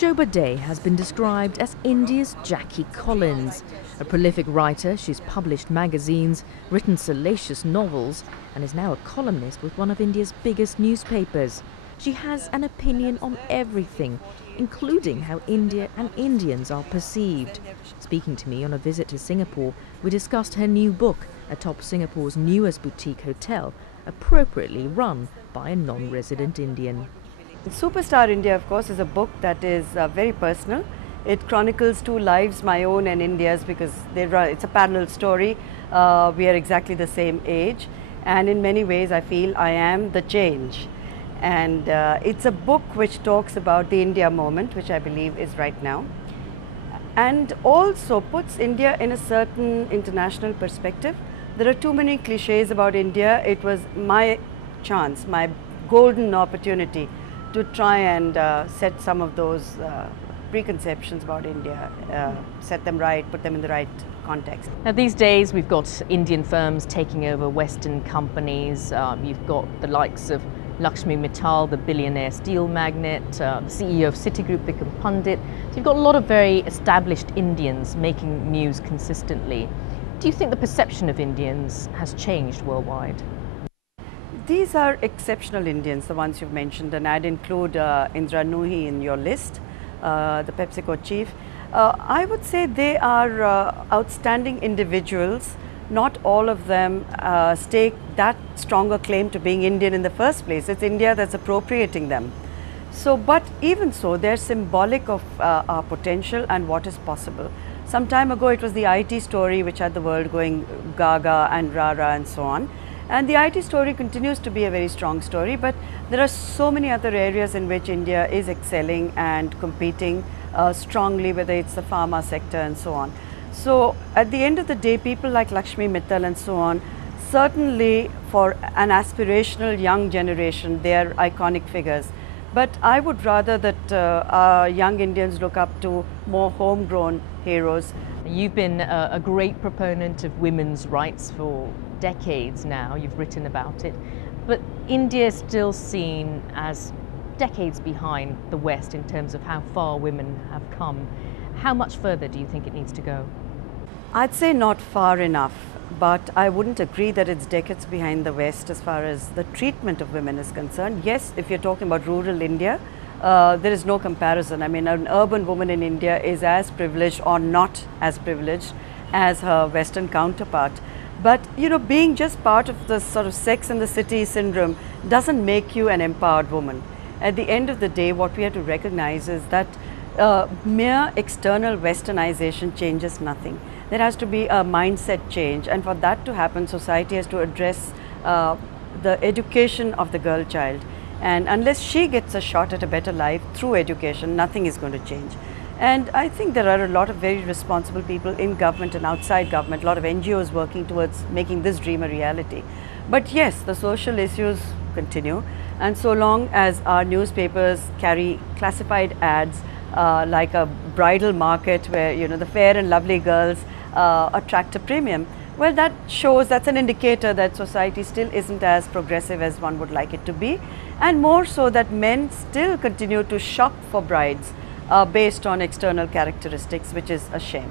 Shobhaa Day has been described as India's Jackie Collins. A prolific writer, she's published magazines, written salacious novels, and is now a columnist with one of India's biggest newspapers. She has an opinion on everything, including how India and Indians are perceived. Speaking to me on a visit to Singapore, we discussed her new book, atop Singapore's newest boutique hotel, appropriately run by a non-resident Indian. Superstar India, of course, is a book that is very personal. It chronicles two lives, my own and India's, because it's a parallel story. We are exactly the same age, and in many ways I feel I am the change. And it's a book which talks about the India moment, which I believe is right now, and also puts India in a certain international perspective. There are too many cliches about India. It was my chance, my golden opportunity to try and set some of those preconceptions about India, set them right, put them in the right context. Now these days we've got Indian firms taking over Western companies. You've got the likes of Lakshmi Mittal, the billionaire steel magnate, the CEO of Citigroup, Vikram Pandit. So you've got a lot of very established Indians making news consistently. Do you think the perception of Indians has changed worldwide? These are exceptional Indians, the ones you've mentioned, and I'd include Indra Nooyi in your list, the PepsiCo chief. I would say they are outstanding individuals. Not all of them stake that strong a claim to being Indian in the first place. It's India that's appropriating them. So, but even so, they're symbolic of our potential and what is possible. Some time ago, it was the IT story which had the world going gaga and rara and so on. And the IT story continues to be a very strong story, but there are so many other areas in which India is excelling and competing strongly, whether it's the pharma sector and so on. So at the end of the day, people like Lakshmi Mittal and so on, certainly for an aspirational young generation, they are iconic figures. But I would rather that our young Indians look up to more homegrown heroes. You've been a great proponent of women's rights for decades now. You've written about it. But India is still seen as decades behind the West in terms of how far women have come. How much further do you think it needs to go? I'd say not far enough, but I wouldn't agree that it's decades behind the West as far as the treatment of women is concerned. Yes, if you're talking about rural India, there is no comparison. I mean, an urban woman in India is as privileged or not as privileged as her Western counterpart. But, you know, being just part of the sort of Sex and the City syndrome doesn't make you an empowered woman. At the end of the day, what we have to recognize is that mere external westernization changes nothing. There has to be a mindset change, and for that to happen, society has to address the education of the girl child. And unless she gets a shot at a better life through education, nothing is going to change. And I think there are a lot of very responsible people in government and outside government, a lot of NGOs working towards making this dream a reality. But yes, the social issues continue, and so long as our newspapers carry classified ads like a bridal market where, you know, the fair and lovely girls attract a premium, well, that shows, that's an indicator that society still isn't as progressive as one would like it to be, and more so that men still continue to shop for brides based on external characteristics, which is a shame.